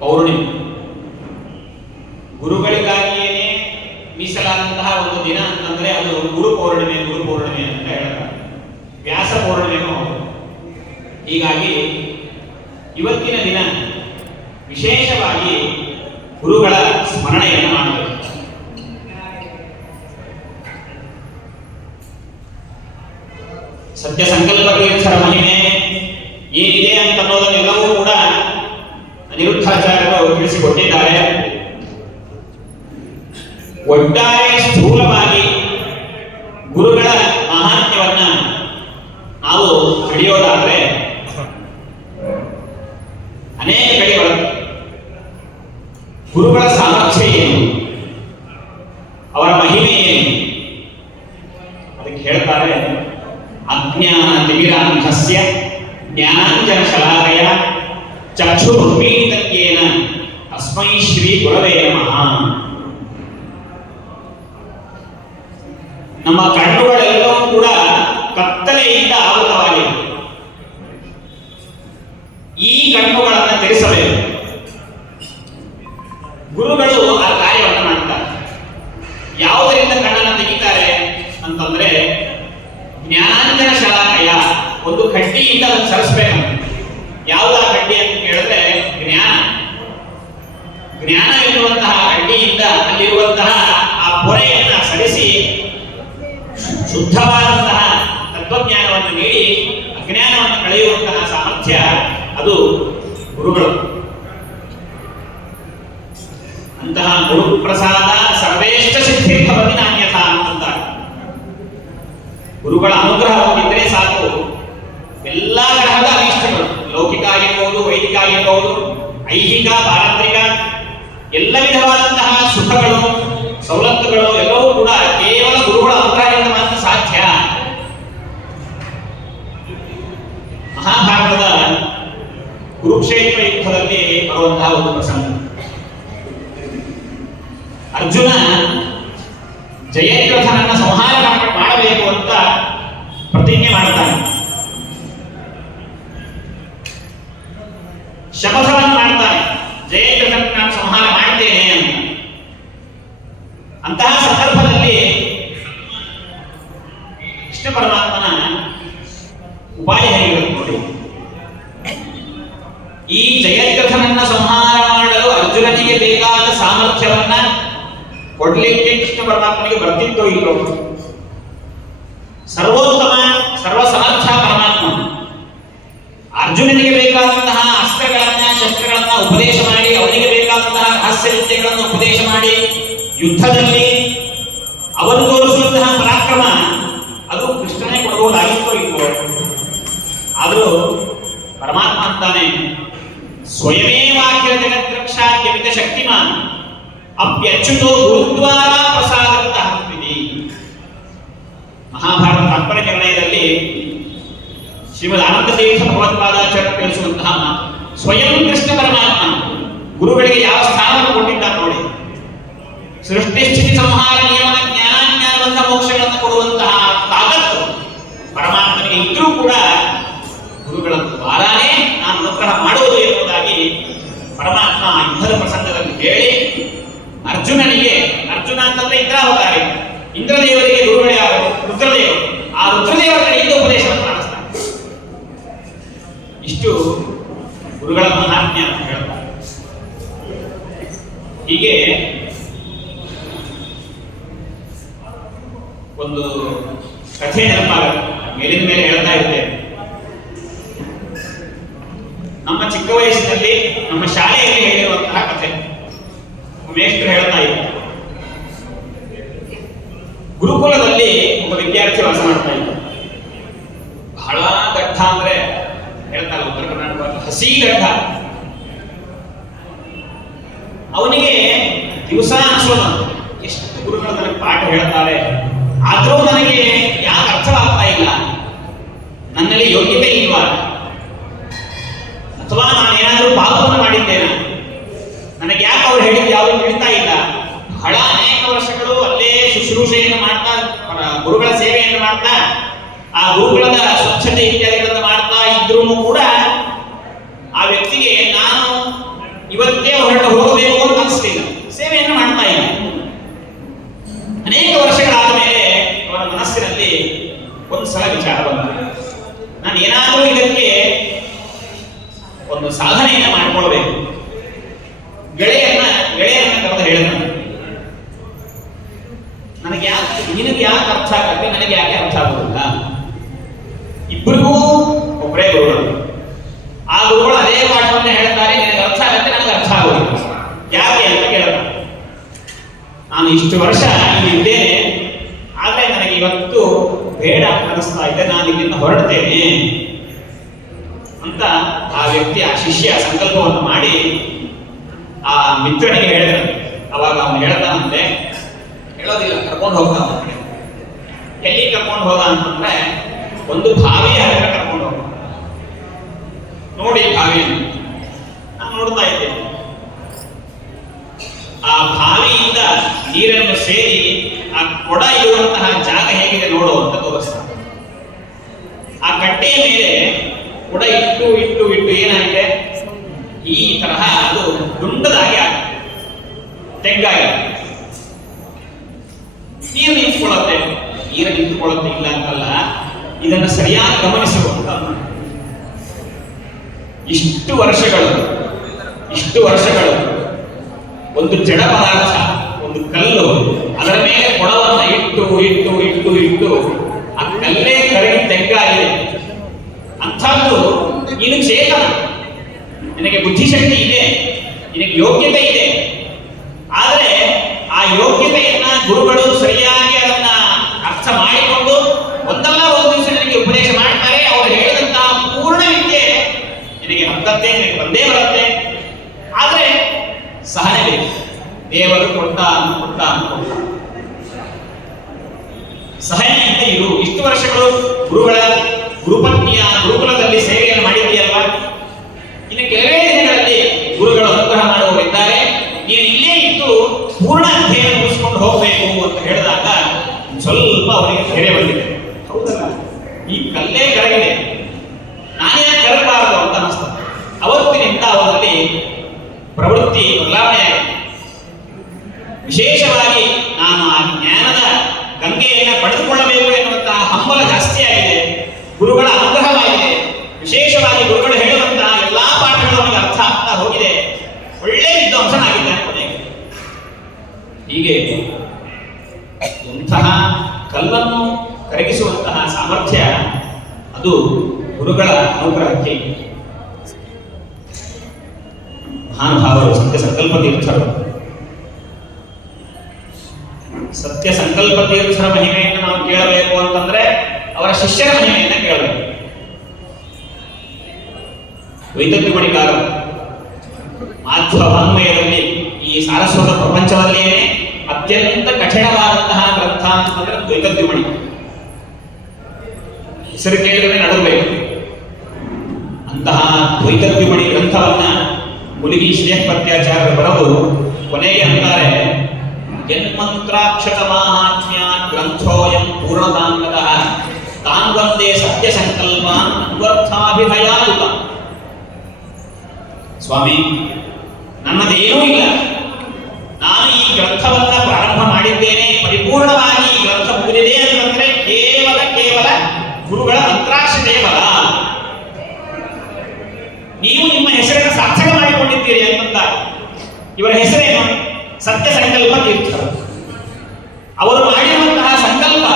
ಪೌರ್ಣಿಮೆ. ಗುರುಗಳಿಗಾಗಿಯೇ ಮೀಸಲಾದಂತಹ ಒಂದು ದಿನ ಅಂತಂದ್ರೆ ಅದು ಗುರು ಪೌರ್ಣಿಮೆ ಅಂತ ಹೇಳ್ತಾರೆ. ವ್ಯಾಸ ಪೌರ್ಣಿಮೆನೂ. ಹೀಗಾಗಿ ಇವತ್ತಿನ ದಿನ ವಿಶೇಷವಾಗಿ ಗುರುಗಳ ಸ್ಮರಣೆಯನ್ನು ಮಾಡಬೇಕು. ಸತ್ಯ ಸಂಕಲ್ಪ ತೀರ್ಥರ ಮಹಿಮೆ ಏನಿದೆ ಅಂತ ಅನ್ನೋದನ್ನೆಲ್ಲವೂ ಕೂಡ ಅನಿರುದ್ಧಾಚಾರ್ಯರು ತಿಳಿಸಿಕೊಟ್ಟಿದ್ದಾರೆ. ಒಟ್ಟಾರೆ ಸ್ಥೂಲವಾಗಿ ಗುರುಗಳ ಮಹಾತ್ಮ್ಯವನ್ನ ನಾವು ತಿಳಿಯೋದಾದ್ರೆ ಅನೇಕ ಕಡೆ ಬರುತ್ತೆ. ಗುರುಗಳ ಸಾಮರ್ಥ್ಯ ಏನು, ಅವರ ಮಹಿಮೆ ಏನು ಅದಕ್ಕೆ ಹೇಳ್ತಾರೆ. ಅಜ್ಞಾನ ತಿಮಿರಾಂಧಸ್ಯ ಜ್ಞಾನಾಂಜನ ಶಲಾಕಯ ಚಕ್ಷುರುನ್ಮೀಲಿತತ್ಯೇನ ತಸ್ಮೈ ಶ್ರೀ ಗುರವೇ ನಮಃ. ನಮ್ಮ ಕಣ್ಣುಗಳೆಲ್ಲವೂ ಕೂಡ ಕತ್ತಲೆಯಿಂದ ಆವೃತವಾಗಿವೆ. ಈ ಕಣ್ಣುಗಳನ್ನು ತೆರೆಸಬೇಕು. ಗುರುಗಳು ಆ ಕಾರ್ಯವನ್ನು ಮಾಡ್ತಾರೆ. ಯಾವುದರಿಂದ ಕಣ್ಣನ್ನು ತೆಗಿತಾರೆ ಅಂತಂದ್ರೆ ಜ್ಞಾನಾಂಜನ ಶಲಾಕಯ, ಒಂದು ಕಡ್ಡಿಯಿಂದ ಅದನ್ನು ಸರಿಸಬೇಕು. ಯಾವುದ ಕಡ್ಡಿ ಅಂತ ಕೇಳಿದ್ರೆ ಜ್ಞಾನ ಎನ್ನುವಂತಹ ಕಡ್ಡಿಯಿಂದ ಅಲ್ಲಿರುವಂತಹ ಆ ಪೊರೆಯನ್ನ ಸರಿಸಿ ಶುದ್ಧವಾದಂತಹ ತತ್ವಜ್ಞಾನವನ್ನು ನೀಡಿ ಅಜ್ಞಾನವನ್ನು ಕಳೆಯುವಂತಹ ಸಾಮರ್ಥ್ಯ ಅದು ಗುರುಗಳು. ಅಂತಹ ಗುರು ಪ್ರಸಾದ ಸರ್ವೇಷ್ಟ ಸಿದ್ಧಿರ್ಭವತಿ ನಾನ್ಯಥಾ ಅಂತಾರೆ. ಗುರುಗಳ ಅನುಗ್ರಹ ಹೊಂದಿದ್ರೆ ಸಾಕು, ಎಲ್ಲ ತರಹದ ಅನಿಷ್ಟಗಳು, ಲೌಕಿಕ ಆಗಿರ್ಬೋದು, ವೈದಿಕ ಆಗಿರ್ಬೋದು, ಐಹಿಕ, ಪಾರಂತ್ರಿಕ, ಎಲ್ಲ ವಿಧವಾದಂತಹ ಸುಖಗಳು, ಸವಲತ್ತುಗಳು ಎಲ್ಲವೂ ಕೂಡ ಕೇವಲ ಗುರುಗಳ ಅನುಗ್ರಹದಿಂದ ಮಾತ್ರ ಸಾಧ್ಯ. ಮಹಾಭಾರತದ ಕುರುಕ್ಷೇತ್ರ ಯುದ್ಧದಲ್ಲಿ ಬರುವಂತಹ ಒಂದು ಪ್ರಸಂಗ. ಅರ್ಜುನ ಜಯದ್ರಥನನ್ನ ಸಂಹಾರ ಮಾಡಬೇಕು ಅಂತ ಪ್ರತಿಜ್ಞೆ ಮಾಡ್ತಾನೆ. ಶಪಥವನ್ನು ಮಾಡ್ತಾನೆ, ಜಯದ್ರಥನ ನಾನು ಸಂಹಾರ ಮಾಡ್ತೇನೆ ಅಂತ. ಅಂತಹ ಸಂದರ್ಭದಲ್ಲಿ ಕೃಷ್ಣ ಪರಮಾತ್ಮನ ಉಪಾಯ ಹೇಗಿರುತ್ತೆ ನೋಡಿ. ಈ ಜಯದ್ರಥನನ್ನ ಸಂಹಾರ ಮಾಡಲು ಅರ್ಜುನನಿಗೆ ಬೇಕಾದ ಸಾಮರ್ಥ್ಯವನ್ನ ಕೊಡ್ಲಿಕ್ಕೆ ಕೃಷ್ಣ ಪರಮಾತ್ಮನಿಗೆ ಬರ್ತಿತ್ತೋ ಇಲ್ಲೋ. ಸರ್ವೋತ್ತಮ ಸರ್ವಸಮರ್ಥ ಪರಮಾತ್ಮ ಅರ್ಜುನನಿಗೆ ಬೇಕಾದಂತಹ ಅಸ್ತ್ರಗಳನ್ನ ಶಸ್ತ್ರಗಳನ್ನ ಉಪದೇಶ ಮಾಡಿ, ಅವನಿಗೆ ಬೇಕಾದಂತಹ ರಹಸ್ಯ ವಿದ್ಯೆಗಳನ್ನು ಉಪದೇಶ ಮಾಡಿ, ಯುದ್ಧದಲ್ಲಿ ಅವನು ತೋರಿಸುವಂತಹ ಪರಾಕ್ರಮ ಅದು ಕೃಷ್ಣನೇ ಕೊಡಬಹುದಾಗಿತ್ತೋ ಇಲ್ವೋ. ಆದರೂ ಪರಮಾತ್ಮ ಅಂತಾನೆ, ಸ್ವಯಮೇವಾಖ್ಯ ಜಗದ್ರಕ್ಷಾಖ್ಯಮಿತ ಶಕ್ತಿಮಾನ್ ಅಪ್ಯಚ್ಯುತೋ ಗುರುದ್ವಾರ ಪ್ರಸಾದಂತಹ ವಿಧಿ. ಮಹಾಭಾರತ ತಾತ್ಪರ್ಯ ನಿರ್ಣಯದಲ್ಲಿ ಶ್ರೀಮದ್ ಆನಂದ ತೀರ್ಥ ಭಗವತ್ಪಾದಾಚಾರ್ಯ ತಿಳಿಸುವಂತಹ ಸ್ವಯಂ ಕೃಷ್ಣ ಪರಮಾತ್ಮ ಗುರುಗಳಿಗೆ ಯಾವ ಸ್ಥಾನವನ್ನು ಕೊಟ್ಟಿದ್ದಾರೆ ನೋಡಿ. ಸೃಷ್ಟಿ ಸ್ಥಿತಿ ಸಂಹಾರ ನಿಯಮನ ಜ್ಞಾನಾಜ್ಞಾನವಂತ ಮೋಕ್ಷಗಳನ್ನು ಕೊಡುವಂತಹ ತಾಕತ್ತು ಪರಮಾತ್ಮನಿಗೆ ಇದ್ರೂ ಕೂಡ ಗುರುಗಳ ದ್ವಾರಾನೇ ನಾನು ಅನುಗ್ರಹ ಮಾಡುವುದು ಎಂಬುದಾಗಿ ಪರಮಾತ್ಮ ಯುದ್ಧದ ಪ್ರಸಂಗದಲ್ಲಿ ಹೇಳಿ, ಅರ್ಜುನನಿಗೆ, ಅರ್ಜುನ ಅಂತಂದ್ರೆ ಇಂದ್ರಾವತಾರಿ, ಇಂದ್ರದೇವರಿಗೆ ಗುರುಗಳು ಯಾರು? ರುದ್ರದೇವರು. ಆ ರುದ್ರದೇವರ ಕಡೆಯಿಂದ ಉಪದೇಶವನ್ನು ಮಾಡಿಸ್ತಾರೆ. ಇಷ್ಟು ಗುರುಗಳ ಮಹಾತ್ಮ್ಯ ಅಂತ ಹೇಳ್ತಾರೆ. ಹೀಗೆ ಒಂದು ಕಥೆ ನೆನಪಾಗುತ್ತೆ, ಮೇಲಿನ ಮೇಲೆ ಹೇಳ್ತಾ ಇರ್ತೇವೆ. ನಮ್ಮ ಚಿಕ್ಕ ವಯಸ್ಸಿನಲ್ಲಿ ನಮ್ಮ ಶಾಲೆಯಲ್ಲಿ ಹೇಳಿರುವಂತಹ ಕಥೆ ಮೇಷ್ಟ್ರು ಹೇಳ್ತಾ ಇದ್ದಾರೆ. ಗುರುಕುಲದಲ್ಲಿ ಒಬ್ಬ ವಿದ್ಯಾರ್ಥಿ ವಾಸ ಮಾಡ್ತಾ ಇದ್ದ. ಬಹಳ ದಟ್ಟ ಅಂದ್ರೆ ಹೇಳ್ತಾರೆ ಉತ್ತರ ಕರ್ನಾಟಕ ಹಸಿ ದಟ್ಟ. ಅವನಿಗೆ ದಿವಸ ಅನ್ಸೋದು, ಎಷ್ಟು ಗುರುಗಳು ನನಗೆ ಪಾಠ ಹೇಳ್ತಾರೆ, ಆದ್ರೂ ನನಗೆ ಯಾಕೆ ಅರ್ಥವಾಗ್ತಾ ಇಲ್ಲ, ನನ್ನಲ್ಲಿ ಯೋಗ್ಯತೆ ಇಲ್ವಾ, ಅಥವಾ ನಾನು ಏನಾದರೂ ಪಾಪವನ್ನು ಮಾಡಿದ್ದೇನೆ, ನನಗೆ ಯಾಕೆ ಅವ್ರು ಹೇಳಿದ್ದು ಯಾವುದು ತಿಳಿತಾ ಇಲ್ಲ. ಬಹಳ ಅನೇಕ ವರ್ಷಗಳು ಅಲ್ಲೇ ಶುಶ್ರೂಷೆಯನ್ನು ಮಾಡ್ತಾ, ಗುರುಗಳ ಸೇವೆಯನ್ನು ಮಾಡ್ತಾ, ಆ ಗುರುಗಳದ ಸ್ವಚ್ಛತೆ ಇತ್ಯಾದಿಗಳನ್ನು ಮಾಡ್ತಾ ಇದ್ರೂ ಕೂಡ ಆ ವ್ಯಕ್ತಿಗೆ ನಾನು ಇವತ್ತೇ ಹೊರಟು ಹೋಗಬೇಕು ಅಂತ ಅನಿಸ್ಲಿಲ್ಲ, ಸೇವೆಯನ್ನು ಮಾಡ್ತಾ ಇಲ್ಲ. ಅನೇಕ ವರ್ಷಗಳಾದ ಮೇಲೆ ಅವರ ಮನಸ್ಸಿನಲ್ಲಿ ಒಂದು ಸಲ ವಿಚಾರ ಬಂತು, ನಾನು ಏನಾದರೂ ಇದಕ್ಕೆ ಒಂದು ಸಾಧನೆಯನ್ನು ಮಾಡಿಕೊಳ್ಬೇಕು. ಗೆಳೆಯರನ್ನ ಕರೆದು ಹೇಳಿದ, ನನಗೆ ಯಾಕೆ, ನಿನಗೆ ಯಾಕೆ ಅರ್ಥ ಆಗತ್ತೆ, ನನಗೆ ಯಾಕೆ ಅರ್ಥ ಆಗುವುದಿಲ್ಲ. ಇಬ್ಬರಿಗೂ ಒಬ್ಬರೇ ಗುರುಗಳು, ಆ ಗುರುಗಳು ಅದೇ ಪಾಠವನ್ನ ಹೇಳ್ತಾರೆ, ನಿನಗೆ ಅರ್ಥ ಆಗತ್ತೆ, ನನಗೆ ಅರ್ಥ ಆಗುವುದಿಲ್ಲ, ಯಾಕೆ ಅಂತ ಕೇಳ್ತಾರೆ. ನಾನು ಇಷ್ಟು ವರ್ಷ ಇಲ್ಲಿದ್ದೇನೆ, ಆದ್ರೆ ನನಗೆ ಇವತ್ತು ಬೇಡ ಅಂತ ಅನಿಸ್ತಾ ಇದೆ, ನಾನು ಇಲ್ಲಿಂದ ಹೊರಡ್ತೇನೆ ಅಂತ ಆ ವ್ಯಕ್ತಿ, ಆ ಶಿಷ್ಯ ಸಂಕಲ್ಪವನ್ನು ಮಾಡಿ ಆ ಮಿತ್ರನಿಗೆ ಹೇಳಿದ. ಅವಾಗ ಅವನು ಹೇಳ್ತಾನಂತೆ, ಹೇಳೋದಿಲ್ಲ, ಕರ್ಕೊಂಡು ಹೋಗ್ತಾನ. ಎಲ್ಲಿ ಕರ್ಕೊಂಡು ಹೋದ ಅಂತಂದ್ರೆ ಒಂದು ಬಾವಿಯ ಹತ್ತಿರ ಕರ್ಕೊಂಡು ಹೋಗ. ನೋಡಿ ಬಾವಿಯನ್ನು ನಾನು ನೋಡ್ತಾ ಇದ್ದೇನೆ, ಆ ಬಾವಿಯಿಂದ ನೀರನ್ನು ಸೇರಿ ಆ ಕೊಡ ಇರುವಂತಹ ಜಾಗ ಹೇಗಿದೆ ನೋಡು ಅಂತ ತೋರಿಸ್ತಾನೆ. ಆ ಕಟ್ಟೆಯ ಮೇಲೆ ಕೊಡ ಇಟ್ಟು ಇಟ್ಟು ಇಟ್ಟು ಏನಾಗಿದೆ, ಈ ತರಹ ಅದು ದುಂಡದಾಗಿ ಆಗಿದೆ, ತೆಗ್ಗಾಗಿ. ನೀರು ನಿಂತುಕೊಳ್ಳುತ್ತೆ, ನೀರು ನಿಂತುಕೊಳ್ಳುತ್ತೆ ಇಲ್ಲ ಅಂತಲ್ಲ, ಇದನ್ನು ಸರಿಯಾಗಿ ಗಮನಿಸುವಂತ. ಇಷ್ಟು ವರ್ಷಗಳು ಒಂದು ಜಡ ಪದಾರ್ಥ, ಒಂದು ಕಲ್ಲು, ಅದರ ಮೇಲೆ ಕೊಡವನ್ನ ಇಟ್ಟು ಇಟ್ಟು ಇಟ್ಟು ಇಟ್ಟು ಆ ಕಲ್ಲೇ ಕರಗಿ ತೆಗ್ಗಾಗಿದೆ. ಅಂಥದ್ದು ನೀನು ಚೇತನ, ನಿನಗೆ ಬುದ್ಧಿಶಕ್ತಿ ಇದೆ, ನಿನಗೆ ಯೋಗ್ಯತೆ ಇದೆ. ಆದರೆ ಆ ಯೋಗ್ಯತೆಯನ್ನ ಗುರುಗಳು ಸರಿಯಾಗಿ ಅದನ್ನ ಅರ್ಥ ಮಾಡಿಕೊಂಡು ಒಂದಲ್ಲ ಒಂದು ದಿವಸ ನಿನಗೆ ಉಪದೇಶ ಮಾಡ್ತಾರೆ. ಅವರು ಹೇಳಿದಂತಹ ಪೂರ್ಣ ವಿದ್ಯೆ ನಿನಗೆ ಹತ್ತತ್ತೆ, ನಿನಗೆ ಬಂದೇ ಬರುತ್ತೆ. ಆದ್ರೆ ಸಹನೆ ಬೇಕು. ದೇವರು ಕೊಟ್ಟ ಸಹನೆಯಿಂದ ಇರು. ಇಷ್ಟು ವರ್ಷಗಳು ಗುರುಗಳ ಗುರುಪತ್ನಿಯ ಗುರುಕುಲದಲ್ಲಿ ಸೇವೆಯನ್ನು ಮಾಡಿದ್ದೀಯಲ್ವಾ, ಇನ್ನು ಕೆಲವೇ ದಿನಗಳಲ್ಲಿ ಗುರುಗಳು ಅನುಗ್ರಹ ಮಾಡುವವರಿದ್ದಾರೆ, ನೀನು ಇಲ್ಲೇ ಇದ್ದು ಪೂರ್ಣ ಅಧ್ಯಯನ ಮುಗಿಸ್ಕೊಂಡು ಹೋಗಬೇಕು ಅಂತ ಹೇಳಿದಾಗ ಸ್ವಲ್ಪ ಅವರಿಗೆ ಧೈರ್ಯ ಬಂದಿದೆ. ಹೌದಲ್ಲ, ಈ ಕಲ್ಲೇ ಕರಗಿದೆ, ನಾನೇ ಕರಗಬಾರದು ಅಂತ ಅನಿಸ್ತದೆ. ಅವತ್ತಿನಿಂದ ಅವರಲ್ಲಿ ಪ್ರವೃತ್ತಿ ಬದಲಾವಣೆಯಾಗಿದೆ. ವಿಶೇಷವಾಗಿ ನಾನು ಆ ಜ್ಞಾನದ ಗಂಗೆಯನ್ನು ಪಡೆದುಕೊಳ್ಳಬೇಕು ಎನ್ನುವಂತಹ ಹಂಬಲ ಜಾಸ್ತಿಯಾಗಿದೆ. ಗುರುಗಳ ಅನುಗ್ರಹವಾಗಿದೆ. ವಿಶೇಷವಾಗಿ ಗುರುಗಳು ಹೇಳುವಂತಹ ಎಲ್ಲಾ ಪಾಠಗಳು ಅವನಿಗೆ ಅರ್ಥ ಆಗ್ತಾ ಹೋಗಿದೆ. ಒಳ್ಳೆ ವಿದ್ವಾಂಸನಾಗಿದ್ದಾನೆ ಕೊನೆಗೆ. ಹೀಗೆ ಎಂತಹ ಕಲ್ಲನ್ನು ಕರಗಿಸುವಂತಹ ಸಾಮರ್ಥ್ಯ ಅದು ಗುರುಗಳ ಅನುಗ್ರಹಕ್ಕೆ. ಮಹಾನುಭಾವರು ಸತ್ಯ ಸಂಕಲ್ಪ ತೀರ್ಥರು, ಸತ್ಯ ಸಂಕಲ್ಪ ತೀರ್ಥರ ಮಹಿಮೆಯನ್ನು ನಾವು ಕೇಳಬೇಕು ಅಂತಂದ್ರೆ ಅವರ ಶಿಷ್ಯರ ಮಹಿಮೆಯನ್ನು ಕೇಳಬೇಕು. ವೈತತ್ಯಮಣಿಕಾರ ಮಾಧ್ವ ವಾಂಗ್ಮಯದಲ್ಲಿ ಈ ಸಾರಸ್ವತ ಪ್ರಪಂಚದಲ್ಲಿಯೇ ಅತ್ಯಂತ ಕಠಿಣವಾದಂತಹ ಗ್ರಂಥ ಅಂತಂದ್ರೆ ದ್ವೈತದ್ಯುಮಣಿ. ಹೆಸರು ಕೇಳಿದ್ರೆ ನಡಬೇಕು. ಅಂತಹ ದ್ವೈತದ್ಯುಮಣಿ ಗ್ರಂಥವನ್ನ ಮುಲಿಗಿ ಶ್ರೇಯಪತ್ಯಾಚಾರ್ಯರು ಬರೆದು ಕೊನೆಗೆ ಅಂತಾರೆ, ಯನ್ಮಂತ್ರಾಕ್ಷತ ಮಾಹಾತ್ಮ್ಯ ಗ್ರಂಥೋಯಂ ಪೂರ್ಣತಾಂಗತಃ ತಾನ್ ವಂದೇ ಸತ್ಯ ಸಂಕಲ್ಪ ಅನ್ವರ್ಥಾಭಿಧಯಾಯುತ. ಸ್ವಾಮಿ, ನನ್ನದೇನೂ ಇಲ್ಲ, ನಾನು ಈ ಗ್ರಂಥವನ್ನ ಪ್ರಾರಂಭ ಮಾಡಿದ್ದೇನೆ, ಪರಿಪೂರ್ಣವಾಗಿ ಈ ಗ್ರಂಥ ಮುಗಿದಿದೆ ಅಂತಂದ್ರೆ ಕೇವಲ ಗುರುಗಳ ಮಂತ್ರಾಕ್ಷತೆ ಬಲ. ನೀವು ನಿಮ್ಮ ಹೆಸರನ್ನು ಸಾರ್ಥಕ ಮಾಡಿಕೊಂಡಿದ್ದೀರಿ ಅಂತಂದ. ಇವರ ಹೆಸರೇನು? ಸತ್ಯ ಸಂಕಲ್ಪ ತೀರ್ಥರು. ಅವರು ಮಾಡಿರುವಂತಹ ಸಂಕಲ್ಪ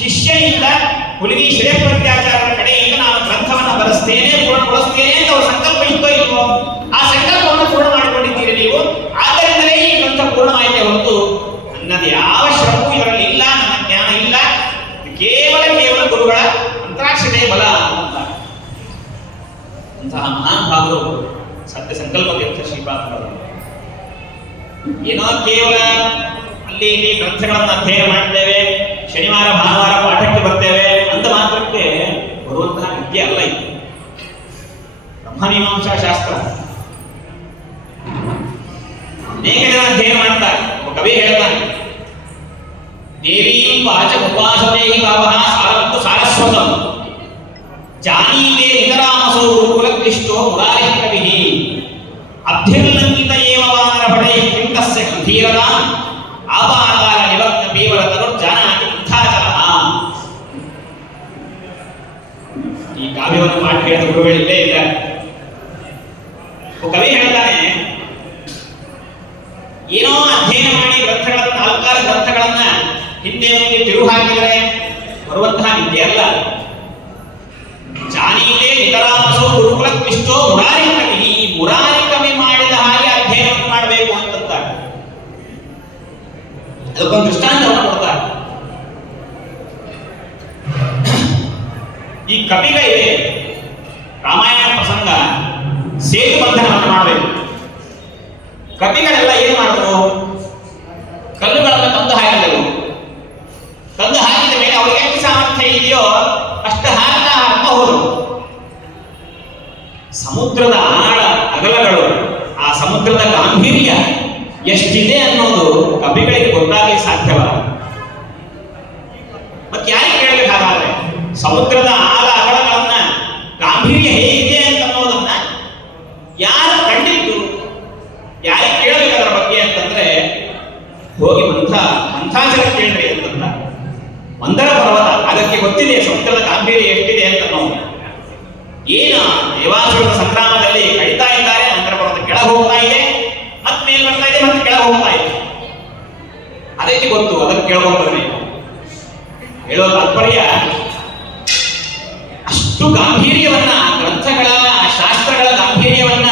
ಶಿಷ್ಯನಿಂದ ಹುಲಿಗಿ ಶ್ರೇಯಪತ್ಯಾಚಾರ್ಯರ ಕಡೆಯಿಂದ ನಾನು ಗ್ರಂಥವನ್ನು ಬರೆಸ್ತೇನೆ, ಪೂರ್ಣಗೊಳಿಸ್ತೇನೆ ಅಂತ ಅವರು ಸಂಕಲ್ಪ ಇತ್ತೋ ಇಲ್ವೋ? ಆ ಸಂಕಲ್ಪವನ್ನು ಪೂರ್ಣ ಮಾಡಿಕೊಂಡಿದ್ದೀರಿ ನೀವು. ಆದ್ದರಿಂದಲೇ ಈ ಗ್ರಂಥ ಪೂರ್ಣವಾಯಿತೆ ಹೊರತು ನನ್ನದು ಯಾವ ಶ್ರಮವೂ ಇದರಲ್ಲಿ ಇಲ್ಲ, ನನ್ನ ಜ್ಞಾನ ಇಲ್ಲ, ಕೇವಲ ಗುರುಗಳ ಮಂತ್ರಾಕ್ಷತೆ ಬಲ ಅಂತ. ಅಂತಹ ಮಹಾನುಭಾವರು ಸತ್ಯ ಸಂಕಲ್ಪ ತೀರ್ಥ ಶ್ರೀಪಾದರು. ಏನೋ ಕೇವಲ ಅಲ್ಲಿ ಇಲ್ಲಿ ಗ್ರಂಥಗಳನ್ನು ಅಧ್ಯಯನ ಮಾಡ್ತೇವೆ, ಶನಿವಾರ ಭಾನುವಾರ ಪಾಠಕ್ಕೆ ಬರ್ತೇವೆ ಅಂತ ಮಾತ್ರಕ್ಕೆ ಬರುವಂತಹ ವಿದ್ಯೆ ಅಲ್ಲ ಇದು. ಬ್ರಹ್ಮಮೀಮಾಂಸಾ ಶಾಸ್ತ್ರ ಅನೇಕ ಜನ ಅಧ್ಯಯನ ಮಾಡ್ತಾರೆ. ಒಬ್ಬ ಕವಿ ಹೇಳ್ತಾನೆ, ದೇವೀಂ ವಾಚ ಉಪಾಸತೆ ಭಾವಃ ಸಾರತ್ತು ಸಾರಸ್ವತಂ ಜಾನೀತೆ ನಿತರಾಮಸೋ ಗುರುಕುಲಕ್ಲಿಷ್ಟೋ ಮುರಾರಿಃ ಕವಿಃ ಅಭ್ಯರ್ಲಂಕಿತ ಏವ ವಾನರ ಪಟೈಃ ಕಿಂ ತಸ್ಯ ಗಂಭೀರತಾಂ ಆಪಾತಾಲ ನಿವಕ್ತ ಪೀವರತನು ಜಾನಾತಿ ಮಂಥಾಚಲಃ. ಈ ಕಾವ್ಯವನ್ನು ಪಾಠ ಹೇಳಿದ ಗುರುಗಳಿಲ್ಲೇ ಇಲ್ಲ. ಕವಿ ಹೇಳ್ತಾನೆ, ಏನೋ ಅಧ್ಯಯನ ಮಾಡಿ ಗ್ರಂಥಗಳನ್ನು, ನಾಲ್ಕಾರು ಗ್ರಂಥಗಳನ್ನ ಹಿಂದೆ ಮುಂದೆ ತಿರುವು ಹಾಕಿದರೆ ಬರುವಂತಹ ವಿದ್ಯೆ ಅಲ್ಲ. ಜಾನೀತೆ ನಿತರಾಮಸೋ ಗುರುಕುಲಕ್ಲಿಷ್ಟೋ ಮುರಾರಿ ಕವಿ. ಈ ಮುರಾರಿ ಕವಿ ಮಾಡಿದ ಹಾಗೆ ಅಧ್ಯಯನವನ್ನು ಮಾಡಬೇಕು ಅಂತಂತಾರೆ. ಅದಕ್ಕೊಂದು ದೃಷ್ಟಾಂತವನ್ನು ಕೊಡ್ತಾರೆ. ಈ ಕವಿಗಳಿಗೆ ರಾಮಾಯಣ ಪ್ರಸಂಗ ಸೇತು ಬಂಧನವನ್ನು ಮಾಡಬೇಕು. ಕವಿಗಳೆಲ್ಲ ಏನ್ ಮಾಡಿದ್ರು? ಕಲ್ಲುಗಳನ್ನು ತಂದು ಹಾಕಿದೆವು. ತಂದು ಹಾಕಿದ ಮೇಲೆ ಅವ್ರಿಗೆ ಎಷ್ಟು ಸಾಮರ್ಥ್ಯ ಇದೆಯೋ ಅಷ್ಟು ಹಾಕ್ತಾ ಹೋದರು. ಸಮುದ್ರದ ಆಳ ಅಗಲಗಳು, ಆ ಸಮುದ್ರದ ಗಾಂಭೀರ್ಯ ಎಷ್ಟಿದೆ ಅನ್ನೋದು ಕವಿಗಳಿಗೆ ಗೊತ್ತಾಗಲಿಕ್ಕೆ ಸಾಧ್ಯವಲ್ಲ. ಮತ್ತೆ ಯಾರಿಗೆ ಕೇಳಬೇಕು? ಹಾಗಾದ್ರೆ ಸಮುದ್ರದ ಆಳ ಅಗಲಗಳನ್ನ, ಗಾಂಭೀರ್ಯ ಹೇಗಿದೆ ಅಂತ ಅನ್ನೋದನ್ನ ಯಾರು ಕಂಡಿದ್ದು? ಯಾರಿಗೆ ಕೇಳಬೇಕು ಅದರ ಬಗ್ಗೆ ಅಂತಂದ್ರೆ ಹೋಗಿ ಮಂಥಾಚಲ ಕೇಳ್ರಿ ಅಂತಂದ. ಮಂದರ ಪರ್ವತ, ಅದಕ್ಕೆ ಗೊತ್ತಿದೆ ಸಮುದ್ರದ ಗಾಂಭೀರ್ಯ ಎಷ್ಟಿದೆ ಅಂತ. ನಾವು ಏನು ದೇವಾಸುರದ ಸಂಗ್ರಾಮದಲ್ಲಿ ಕಡಿತಾ ಇದ್ದಾರೆ, ಮಂದರ ಪರ್ವತ ಕೆಳಗೆ ಹೋಗ್ತಾ ಇದೆ, ಮತ್ತೆ ಮೇಲ್ ಬರ್ತಾ ಇದೆ, ಮತ್ತೆ ಕೆಳಗೆ ಹೋಗ್ತಾ ಇದೆ. ಅದಕ್ಕೆ ಗೊತ್ತು, ಅದಕ್ಕೆ ಕೇಳ್ಕೊಂಡ್ರೆ ಹೇಳೋ ತಾತ್ಪರ್ಯ, ಅಷ್ಟು ಗಾಂಭೀರ್ಯವನ್ನ, ಗ್ರಂಥಗಳ ಶಾಸ್ತ್ರಗಳ ಗಾಂಭೀರ್ಯವನ್ನ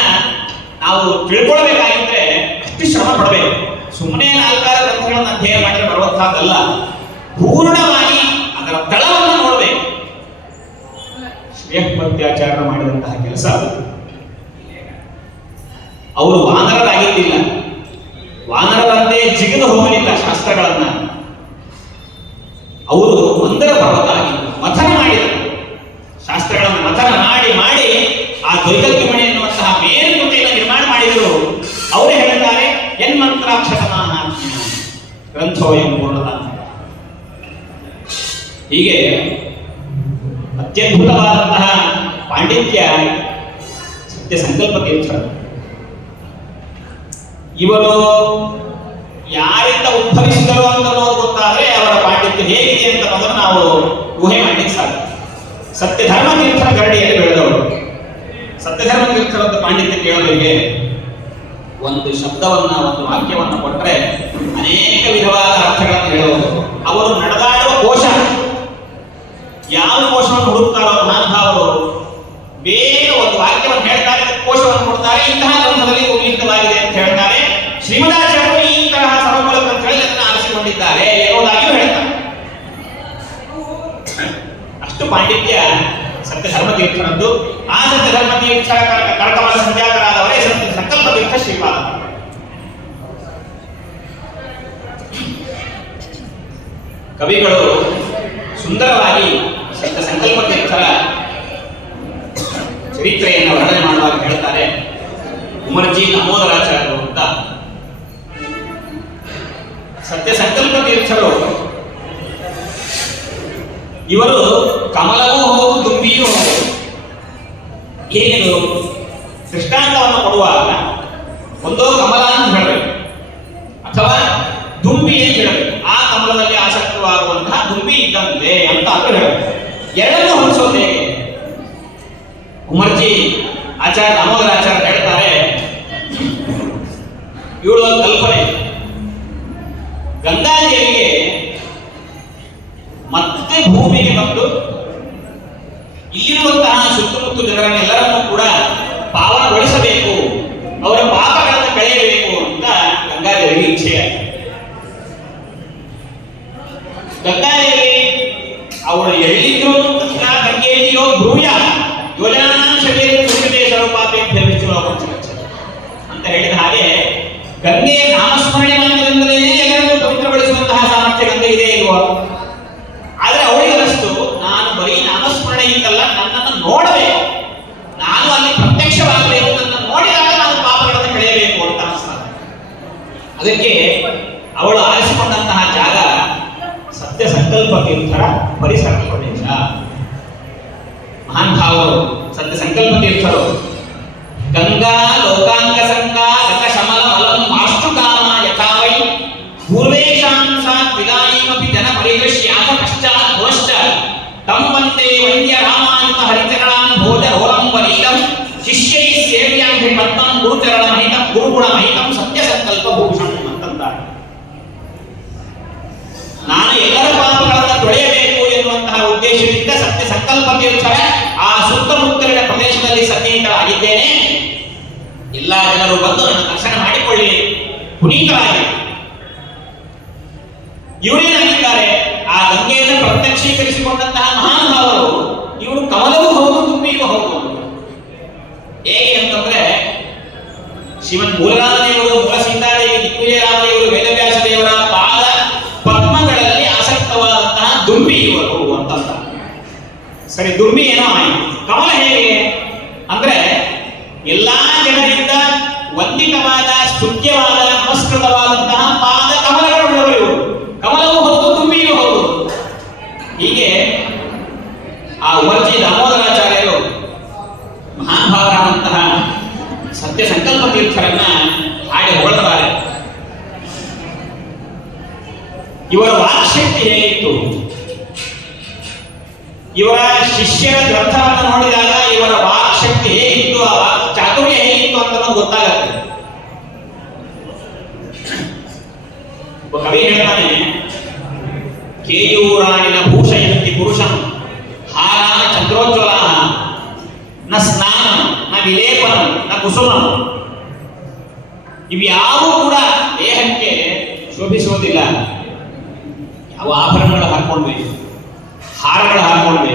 ನಾವು ತಿಳ್ಕೊಳ್ಬೇಕಾಗಿದ್ರೆ ಅಷ್ಟು ಶ್ರಮ ಪಡಬೇಕು. ಸುಮ್ಮನೆ ನಾಲ್ಕಾರು ಗ್ರಂಥಗಳನ್ನು ಅಧ್ಯಯನ ಮಾಡಿದ್ರೆ ಬರುವಂತಹದ್ದಲ್ಲ. ಪೂರ್ಣವಾಗಿ ಅದರ ತಳವನ್ನು ನೋಡಬೇಕು. ಶ್ರೇಯಪತ್ಯಾಚಾರ್ಯರು ಮಾಡಿದಂತಹ ಕೆಲಸ ಅದು. ಅವರು ವಾನರರಾಗಿದ್ದಿಲ್ಲ, ವಾನರರಂತೆ ಜಿಗಿದು ಹೋಗಲಿಲ್ಲ ಶಾಸ್ತ್ರಗಳನ್ನ. ಅವರು ಮಂದರ ಪರ್ವತ ಆಗಿದ್ದು ಮಥನ ಮಾಡಿದರು. ಶಾಸ್ತ್ರಗಳನ್ನು ಮಥನ ಮಾಡಿ ಮಾಡಿ ಆ ದ್ವೈತದ್ಯುಮಣಿ ಎನ್ನುವಂತಹ ಮೇಲ್ಕೃತಿಯನ್ನು ನಿರ್ಮಾಣ ಮಾಡಿದರು. ಅವರೇ ಹೇಳುತ್ತಾರೆ, ಯನ್ಮಂತ್ರಾಕ್ಷತ ಮಾಹಾತ್ಮ್ಯ ಗ್ರಂಥೋಯಂ ಪೂರ್ಣತಾಂಗತಃ. ಹೀಗೆ ಅತ್ಯದ್ಭುತವಾದಂತಹ ಪಾಂಡಿತ್ಯ ಸತ್ಯ ಸಂಕಲ್ಪ ತೀರ್ಥರು. ಇವರು ಯಾರಿಂದ ಉದ್ಭವಿಸಿದರು ಅಂತ ಅನ್ನೋದು ಗೊತ್ತಾದ್ರೆ ಅವರ ಪಾಂಡಿತ್ಯ ಹೇಗಿದೆ ಅಂತ ಅನ್ನೋದನ್ನು ನಾವು ಊಹೆ ಮಾಡಲಿಕ್ಕೆ ಸಾಧ್ಯ. ಸತ್ಯಧರ್ಮ ತೀರ್ಥರ ಗರಡಿಯಲ್ಲಿ ಬೆಳೆದವರು. ಸತ್ಯಧರ್ಮ ತೀರ್ಥರ ಪಾಂಡಿತ್ಯ ಕೇಳೋರಿಗೆ ಒಂದು ಶಬ್ದವನ್ನ, ಒಂದು ವಾಕ್ಯವನ್ನ ಕೊಟ್ಟರೆ ಅನೇಕ ವಿಧವಾದ ಅರ್ಥಗಳನ್ನು ಹೇಳುವುದು. ಅವರು ನಡೆದಾಡುವ ಕೋಶ, ಯಾವ ಕೋಶವನ್ನು ಹುಡುಕ್ತಾರೋ ಮಹಾನುಭಾವರು ಬೇಗ ಒಂದು ವಾಕ್ಯವನ್ನು ಹೇಳ್ತಾರೆ, ಕೋಶವನ್ನು ಕೊಡ್ತಾರೆ, ಇಂತಹ ಗ್ರಂಥದಲ್ಲಿ ಉಲ್ಲೇಖವಾಗಿದೆ ಅಂತ ಹೇಳ್ತಾರೆ. ಶ್ರೀಮದಾಚಾರ್ಯರು ಈ ತರಹ ಸರ್ವಮೂಲ ಗ್ರಂಥಗಳಲ್ಲಿ ಅದನ್ನು ಆರಿಸಿಕೊಂಡಿದ್ದಾರೆ ಎನ್ನುವುದಾಗಿಯೂ ಹೇಳ್ತಾರೆ. ಅಷ್ಟು ಪಾಂಡಿತ್ಯ ಸತ್ಯ ಧರ್ಮತೀರ್ಥರದ್ದು. ಆ ಸತ್ಯ ಧರ್ಮತೀರ್ಥ ಕರ್ಕಮಲ ಸಂಧ್ಯಾಕರಾದವರೇ ಸತ್ಯ ಸಂಕಲ್ಪ ತೀರ್ಥ ಶ್ರೀಪಾದ. ಕವಿಗಳು ಸುಂದರವಾಗಿ ಸತ್ಯ ಸಂಕಲ್ಪ ತೀರ್ಥರ ಚರಿತ್ರೆಯನ್ನು ವರ್ಣನೆ ಮಾಡುವಾಗ ಹೇಳ್ತಾರೆ, ಉಮರ್ಜಿ ದಾಮೋದರಾಚಾರ್ಯರು ಅಂತ. ಸತ್ಯ ಸಂಕಲ್ಪ ತೀರ್ಥರು ಇವರು ಕಮಲವೂ ಹೌದು, ದುಂಬಿಯೂ ಹೌದು. ಏನಿದು ದೃಷ್ಟಾಂತವನ್ನು ಕೊಡುವಾಗ ಒಂದೋ ಕಮಲ ಅಂತ ಹೇಳಬೇಕು ಅಥವಾ ದುಂಬಿ ಅಂತ ಹೇಳಬೇಕು. ಆ ಕಮಲದಲ್ಲಿ ಆಸಕ್ತವಾಗುವಂತಹ ದುಂಬಿ ಇದ್ದಂತೆ ಅಂತ ಅದು ಹೇಳಬೇಕು. ಎರಡನ್ನೂ ಹೊಲಿಸೋದು ಹೇಗೆ? ಉಮರ್ಜಿ ಆಚಾರ್ಯ ದಾಮೋದರಾಚಾರ್ಯ ಹೇಳ್ತಾರೆ, ಇವಳು ಒಂದು ಕಲ್ಪನೆ. ಗಂಗಾದೇವಿಗೆ ಮತ್ತೆ ಭೂಮಿಗೆ ಬಂದು ಇಲ್ಲಿರುವಂತಹ ಸುತ್ತಮುತ್ತ ಜನರನ್ನೆಲ್ಲರನ್ನೂ ಕೂಡ ಪಾವನಗೊಳಿಸಬೇಕು, ಅವರ ಪಾಪಗಳನ್ನು ಕಳೆಯಬೇಕು ಅಂತ ಗಂಗಾದೇವಿಗೆ ಇಚ್ಛೆಯಾಗಿದೆ. ಗಂಗಾದೇವಿ ಅವಳು ಎಲ್ಲಿದ್ರು ತಕ್ಷಣ ಗಂಗೆಯೋ ಬ್ರೂಯ ಅಂತ ಹೇಳಿದ ಹಾಗೆ ಗಂಗೆಯ ನಾಮಸ್ಮರಣೆ ಮಾತ್ರದಿಂದಲೇ ಎಲ್ಲರನ್ನೂ ಪವಿತ್ರಗೊಳಿಸುವಂತಹ ಸಾಮರ್ಥ್ಯ ಗಂಗೆ ಇದೆ ಇಲ್ವೋ? ಆದ್ರೆ ಅವಳಿಗೆ ಅನಿಸ್ತು, ನಾನು ಬರೀ ನಾಮಸ್ಮರಣೆಯಿಂದಲ್ಲ, ನನ್ನನ್ನು ನೋಡಬೇಕು, ನಾನು ಅಲ್ಲಿ ಪ್ರತ್ಯಕ್ಷವಾಗಬೇಕು, ನನ್ನ ನೋಡಿದಾಗ ನಾನು ಪಾಪಗಳನ್ನು ಕಳೆಯಬೇಕು ಅಂತ ಅನಿಸ್ತಾರೆ. ಅದಕ್ಕೆ ಅವಳು ಆರಿಸಿಕೊಂಡಂತಹ ಜಾಗ ಸತ್ಯ ಸಂಕಲ್ಪ ತೀರ್ಥರ ಪರಿಸರ ಪ್ರದೇಶ. ಮಹಾನುಭಾವರು ಸತ್ಯ ಸಂಕಲ್ಪ ತೀರ್ಥರು ಗಂಗಾ ಲೋಕಾಂಗ ಸಂಗಾ ಗತಶಮಲ ಮಲಂ ಮಾಷ್ಟುಕಾಮ ಯಥಾವೈ ಪೂರ್ವೇಶಾಂ ಸಾತ್ ವಿದಾನೀಮಪಿ ಜನ ಪರಿದೃಶ್ಯಾಥ ಪಶ್ಚಾತ್ ಭೋಶ್ಚ ತಮ್ಮಂತೆ ವಂದ್ಯ ರಾಮಾನುತ ಹರಿಚರಣಾಂ ಭೋಜ ರೋಲಂಬಲೀಲಂ ಶಿಷ್ಯೈ ಸೇವ್ಯಾಂ ಪದ್ಮಂ ಗುರುಚರಣ ಮಹಿತಂ ಗುರುಗುಣ ಮಹಿತಂ ಸತ್ಯ ಸಂಕಲ್ಪ ಭೂಷಣಂ ಅಂತಂತಾರೆ. ನಾನು ಎಲ್ಲರ ಪಾಪಗಳನ್ನು ತೊಳೆಯಬೇಕು ಎನ್ನುವಂತಹ ಉದ್ದೇಶದಿಂದ ಸತ್ಯ ಸಂಕಲ್ಪ ತೀರ್ಥರ ಆ ಸುತ್ತಮುತ್ತಲಿನ ಪ್ರದೇಶದಲ್ಲಿ ಸನ್ನಿಹಿತರಾಗಿದ್ದೇನೆ. ಎಲ್ಲ ಜನರು ಬಂದು ನನ್ನ ದರ್ಶನ ಮಾಡಿಕೊಳ್ಳಿ, ಪುನೀತರಾಗಿ. ಇವರೇನಾಗಿದ್ದಾರೆ, ಆ ಗಂಗೆಯನ್ನು ಪ್ರತ್ಯಕ್ಷೀಕರಿಸಿಕೊಂಡಂತಹ ಮಹಾನುಭಾವರು. ಇವರು ಕಮಲವೂ ಹೌದು, ದುಂಬಿಯೂ ಹೌದು. ಹೇಗೆ ಅಂತಂದ್ರೆ, ಶ್ರೀಮನ್ ಮೂಲರಾಮದೇವರು, ಮೂಲ ಸೀತಾದೇವಿ, ದಿಗ್ವಿಜಯರಾಮದೇವರು, ವೇದವ್ಯಾಸ ದೇವರ ಪಾದ ಪದ್ಮಗಳಲ್ಲಿ ಆಸಕ್ತವಾದಂತಹ ದುಂಬಿ ಇವರು ಅಂತಂದ. ಸರಿ, ದುಂಬಿ ಏನೋ ಆಯಿತು. ಕಮಲ ಹೇಗೆ ಅಂದ್ರೆ ಎಲ್ಲಾ ಜನರಿಂದ ವಂದಿತವಾದ, ಸ್ತುತ್ಯವಾದ, ನಮಸ್ಕೃತವಾದಂತಹ ಪಾದ ಕಮಲಗಳುಳ್ಳವರು ಇವರು. ಕಮಲವೂ ಹೌದು, ದುಂಬಿಯೂ ಹೌದು. ಹೀಗೆ ಆ ಉಮರ್ಜಿ ದಾಮೋದರಾಚಾರ್ಯರು ಮಹಾನುಭಾವರಾದಂತಹ ಸತ್ಯ ಸಂಕಲ್ಪ ತೀರ್ಥರನ್ನ ಹಾಗೆ ಹೊಗಳುತ್ತಾರೆ. ಇವರ ವಾಕ್ಶಕ್ತಿ ಹೇಗಿತ್ತು, ಇವರ ಶಿಷ್ಯರ ಗ್ರಂಥವನ್ನು ನೋಡಿದಾಗ ಇವರ ವಾಕ್ಶಕ್ತಿ ಹೇಗಿತ್ತು, ಆ ವಾಕ್ ಚಾತುರ್ಯ ಹೇಗಿತ್ತು ಅಂತ ಗೊತ್ತಾಗತ್ತೆ. ಒಬ್ಬ ಕವಿ ಹೇಳ್ತಾನೆ, ಕೇಯೂರಾಣಿನ ಭೂಷಯಂತಿ ಪುರುಷಂ ಹಾರಾನ ಚಂದ್ರೋಜ್ವಲ ನ ಸ್ನಾನ ನ ವಿಲೇಪನ ನ ಕುಸುಮ. ಇವ್ಯಾವೂ ಕೂಡ ದೇಹಕ್ಕೆ ಶೋಭಿಸುವುದಿಲ್ಲ. ಯಾವ ಆಭರಣಗಳು ಹಾಕೊಂಡ್ವಿ, ಹಾರಗಳು ಹಾಕೊಂಡ್ವಿ,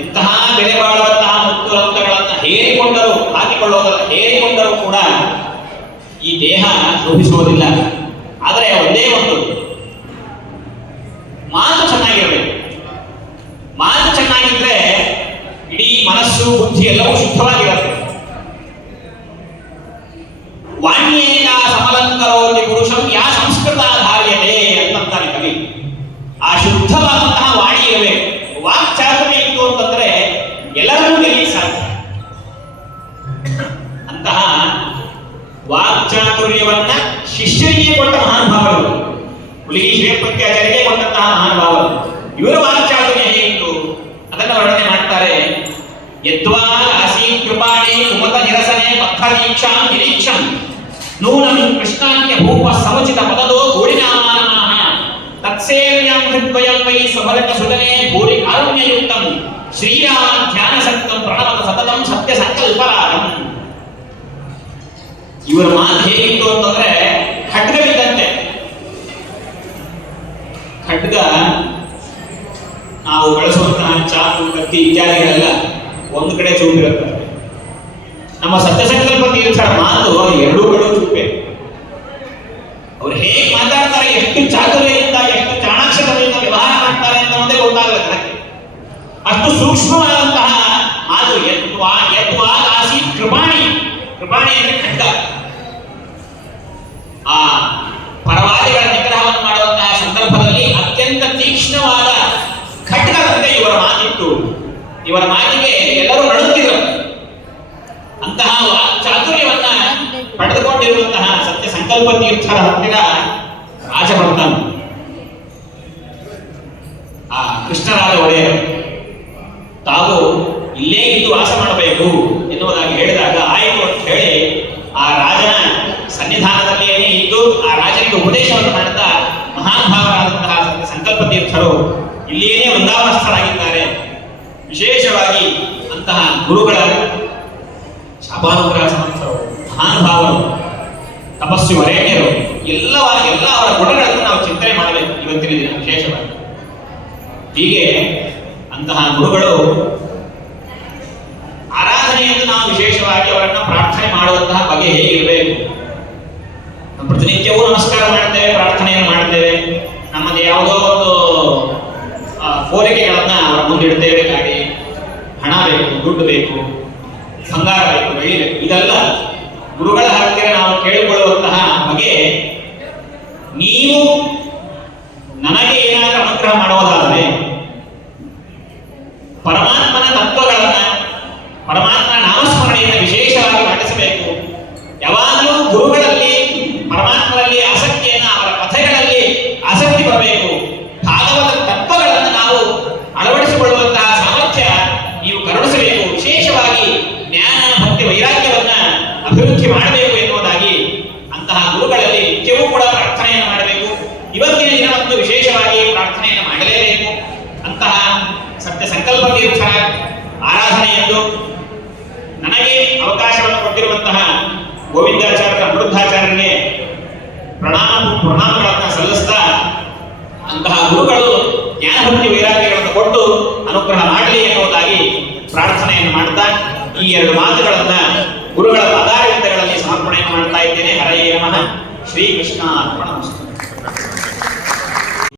ಎಂತಹ ಬೆಲೆ ಬಾಳುವಂತಹ ಮುತ್ತು ರತ್ನಗಳನ್ನು ಹೇರಿಕೊಂಡರೂ ಕೂಡ ಈ ದೇಹ ಶೋಭಿಸುವುದಿಲ್ಲ. ಆದರೆ ಒಂದೇ ಒಂದು, ಮಾತು ಚೆನ್ನಾಗಿರಬೇಕು. ಮಾತು ಚೆನ್ನಾಗಿದ್ರೆ ಇಡೀ ಮನಸ್ಸು, ಬುದ್ಧಿ ಎಲ್ಲವೂ ಶುದ್ಧವಾಗಿರುತ್ತೆ. ವಾಣ್ಯೇಕ ಸಮಲಂಕರೋತಿ ಪುರುಷಂ ಯಾ ಸಂಸ್ಕೃತ ಧಾರ್ಯತೆ ಅಂತಂತಾನೆ ಕವಿ. ಆ ಶುದ್ಧವಾದಂತಹ ವಾಣಿ ಇರಬೇಕು. ವಾಕ್ಚಾತುರ್ಯ ಇತ್ತು ಅಂತಂದ್ರೆ ಎಲ್ಲರನ್ನೂ ಗೆಲ್ಲಿಕ್ಕೆ ಸಾಧ್ಯ. ಅಂತಹ ವಾಕ್ಚಾತುರ್ಯವನ್ನ ಶಿಷ್ಯರಿಗೆ ಕೊಟ್ಟ ಮಹಾನುಭಾವರು, ಹುಲಿಗಿ ಶ್ರೀಪತ್ಯಾಚಾರ್ಯರಿಗೆ ಕೊಟ್ಟಂತಹ ಮಹಾನುಭಾವರು. ಇವರ ವಾಕ್ಚಾತುರ್ಯ ಹೇಗಿತ್ತು ಅದನ್ನು ವರ್ಣನೆ ಮಾಡ್ತಾರೆ. ಯದ್ವಾ ಆಸೀ ಕೃಪಾಣಿ ಕುಮತ ನಿರಸನೆ ಪಥ ದೀಕ್ಷಾಂ ನಿರೀಕ್ಷಂ ನೂನಂ ಕೃಷ್ಣಾನ್ಯ ಭೂಪ ಸಮುಚಿತ ಪದದೋ ಗೋಳಿನಾಮಾನಃ ತತ್ಸೇವ್ಯಂ ಹೃದ್ವಯಂ ವೈ ಸ್ವಭರಕ ಸುಲನೆ ಭೂರಿ ಕಾರುಣ್ಯಯುಕ್ತಂ ಶ್ರೀರಾಮ ಧ್ಯಾನ ಸಕ್ತಂ ಪ್ರಣವತ ಸತತಂ ಸತ್ಯ ಸಂಕಲ್ಪರಾಗಂ. ಇವರ ಮಾತು ಹೇಗಿತ್ತು ಅಂತಂದ್ರೆ ಖಡ್ಗವಿದ್ದಂತೆ. ಖಡ್ಗ ನಾವು ಬಳಸುವಂತಹ ಚಾಕು ಕತ್ತಿ ಇತ್ಯಾದಿಗಳೆಲ್ಲ ಒಂದು ಕಡೆ ಚೂಪಿರುತ್ತದೆ. ನಮ್ಮ ಸತ್ಯ ಸಂಕಲ್ಪ ತೀರ್ಥರ ಮಾತು ಎರಡೂ ಕಡೆ ಚೂಪೆ. ಅವ್ರು ಹೇಗೆ ಮಾತಾಡ್ತಾರೆ, ಎಷ್ಟು ಚಾತುರ್ಯದಿಂದ ಎಷ್ಟು ಚಾಣಾಕ್ಷರದಿಂದ ವ್ಯವಹಾರ ಮಾಡ್ತಾರೆ ಅಂತ ಒಂದೇ ಗೊತ್ತಾಗಲ್ಲ ನನಗೆ. ಅಷ್ಟು ಸೂಕ್ಷ್ಮವಾದಂತಹ ಮಾತು. ಯತ್ವಾದಾಸಿ ಕೃಪಾಣಿ. ಕೃಪಾಣಿ ಅಂದ್ರೆ ಖಡ್ಗ. ಆ ಪರವಾದಿಗಳ ನಿಗ್ರಹವನ್ನು ಮಾಡುವಂತಹ ಸಂದರ್ಭದಲ್ಲಿ ಅತ್ಯಂತ ತೀಕ್ಷ್ಣವಾದ ಖಡ್ಗದಂತೆ ಇವರ ಮಾತಿತ್ತು. ಇವರ ಮಾತಿಗೆ ಎಲ್ಲರೂ ನಡುತ್ತಿದ್ದರು. ಅಂತಹ ಚಾತುರ್ಯವನ್ನ ಪಡೆದುಕೊಂಡಿರುವಂತಹ ಸತ್ಯ ಸಂಕಲ್ಪ ತೀರ್ಥರ ಹತ್ತಿರ ರಾಜ ಬರ್ತಾನೆ. ಆ ಕೃಷ್ಣರಾಜ ಒಡೆಯರು ತಾವು ಇಲ್ಲೇ ಇದ್ದು ವಾಸ ಮಾಡಬೇಕು ಎನ್ನುವುದಾಗಿ ಹೇಳಿದಾಗ ಆಯಿತು ಅಂತ ಹೇಳಿ ಆ ರಾಜನ ಸನ್ನಿಧಾನದಲ್ಲಿಯೇ ಇದ್ದು ಆ ರಾಜನಿಗೆ ಉಪದೇಶವನ್ನು ಮಾಡುತ್ತಾ ಮಹಾನುಭಾವರಾದಂತಹ ಸತ್ಯ ಸಂಕಲ್ಪ ತೀರ್ಥರು ಇಲ್ಲಿಯೇ ವೃಂದಾವನಸ್ಥರಾಗಿದ್ದಾರೆ. ವಿಶೇಷವಾಗಿ ಅಂತಹ ಗುರುಗಳ ಶಾಪಾನುಗ್ರಹ ಸಮರ್ಥರು, ಮಹಾನುಭಾವರು, ತಪಸ್ವಿ ವರೇಣ್ಯರು ಎಲ್ಲ ಅವರ ಗುಣಗಳನ್ನು ನಾವು ಚಿಂತನೆ ಮಾಡಬೇಕು ಇವತ್ತಿನ ದಿನ ವಿಶೇಷವಾಗಿ. ಹೀಗೆ ಅಂತಹ ಗುರುಗಳು ಆರಾಧನೆಯನ್ನು ನಾವು ವಿಶೇಷವಾಗಿ ಅವರನ್ನ ಪ್ರಾರ್ಥನೆ ಮಾಡುವಂತಹ ಬಗೆ ಹೇಗಿರಬೇಕು. ಪ್ರತಿನಿತ್ಯವೂ ನಮಸ್ಕಾರ ಮಾಡ್ತೇವೆ, ಪ್ರಾರ್ಥನೆಯನ್ನು ಮಾಡ್ತೇವೆ. ನಮ್ಮದು ಯಾವುದೋ ಒಂದು ಕೋರಿಕೆಗಳನ್ನ ಅವರ ಮುಂದಿಡ್ತೇವೆ. ಗಾಡಿ, ಹಣ ಬೇಕು, ದುಡ್ಡು ಬೇಕು, ಬಂಗಾರ ಬೇಕು, ಬೆಳ್ಳಿ ಬೇಕು, ಇದೆಲ್ಲ ಗುರುಗಳ ಹತ್ತಿರ ನಾವು ಕೇಳಿಕೊಳ್ಳುವಂತಹ ಬಗೆ. ನೀವು ನನಗೆ ಏನಾದರೂ ಅನುಗ್ರಹ ಮಾಡೋದಾದರೆ ಪರಮಾತ್ಮನ ತತ್ವಗಳನ್ನ, ಪರಮಾತ್ಮನ ನಾಮಸ್ಮರಣೆಯನ್ನು ವಿಶೇಷವಾಗಿ ಮಾಡಿಸಬೇಕು. ಯಾವಾಗಲೂ ಗುರುಗಳಲ್ಲಿ, ಪರಮಾತ್ಮನಲ್ಲಿ ಆಸಕ್ತಿಯನ್ನು, ಅವರ ಕಥೆಗಳಲ್ಲಿ ಆಸಕ್ತಿ ಬರಬೇಕು. ಭಾಗವತ ತತ್ವಗಳನ್ನು ನಾವು ಅಳವಡಿಸಿಕೊಳ್ಳುವಂತಹ ಸಾಮರ್ಥ್ಯ ನೀವು ಕರುಣಿಸಬೇಕು. ವಿಶೇಷವಾಗಿ ಜ್ಞಾನ, ಭಕ್ತಿ, ವೈರಾಗ್ಯವನ್ನ ಅಭಿವೃದ್ಧಿ ಮಾಡಬೇಕು ಎನ್ನುವುದಾಗಿ ಅಂತಹ ಗುರುಗಳಲ್ಲಿ ನಿತ್ಯವೂ ಕೂಡ ಪ್ರಾರ್ಥನೆಯನ್ನು ಮಾಡಬೇಕು. ಇವತ್ತಿನ ದಿನವಂತೂ ವಿಶೇಷವಾಗಿ ಪ್ರಾರ್ಥನೆಯನ್ನು ಮಾಡಲೇಬೇಕು. ಅಂತಹ ಸತ್ಯ ಸಂಕಲ್ಪ ತೀರ್ಥರ ಆರಾಧನೆಯೆಂದು ನನಗೆ ಅವಕಾಶವನ್ನು ಕೊಟ್ಟಿರುವಂತಹ ಗೋವಿಂದಾಚಾರ್ಯರ ಅಮೃತಾಚಾರ್ಯರಿಗೆ ಪ್ರಣಾಮಗಳನ್ನು ಸಲ್ಲಿಸ್ತಾ, ಅಂತಹ ಗುರುಗಳು ಜ್ಞಾನಭಕ್ತಿ ವೈರಾಗ್ಯಗಳನ್ನು ಕೊಟ್ಟು ಅನುಗ್ರಹ ಮಾಡಲಿ ಎನ್ನುವುದಾಗಿ ಪ್ರಾರ್ಥನೆಯನ್ನು ಮಾಡ್ತಾ ಈ ಎರಡು ಮಾತುಗಳನ್ನ ಗುರುಗಳ ಪದಾರವಿಂದಗಳಲ್ಲಿ ಸಮರ್ಪಣೆಯನ್ನು ಮಾಡ್ತಾ ಇದ್ದೇನೆ. ಹರಯೇ ನಮಃ. ಶ್ರೀಕೃಷ್ಣ ಅರ್ಪಣ.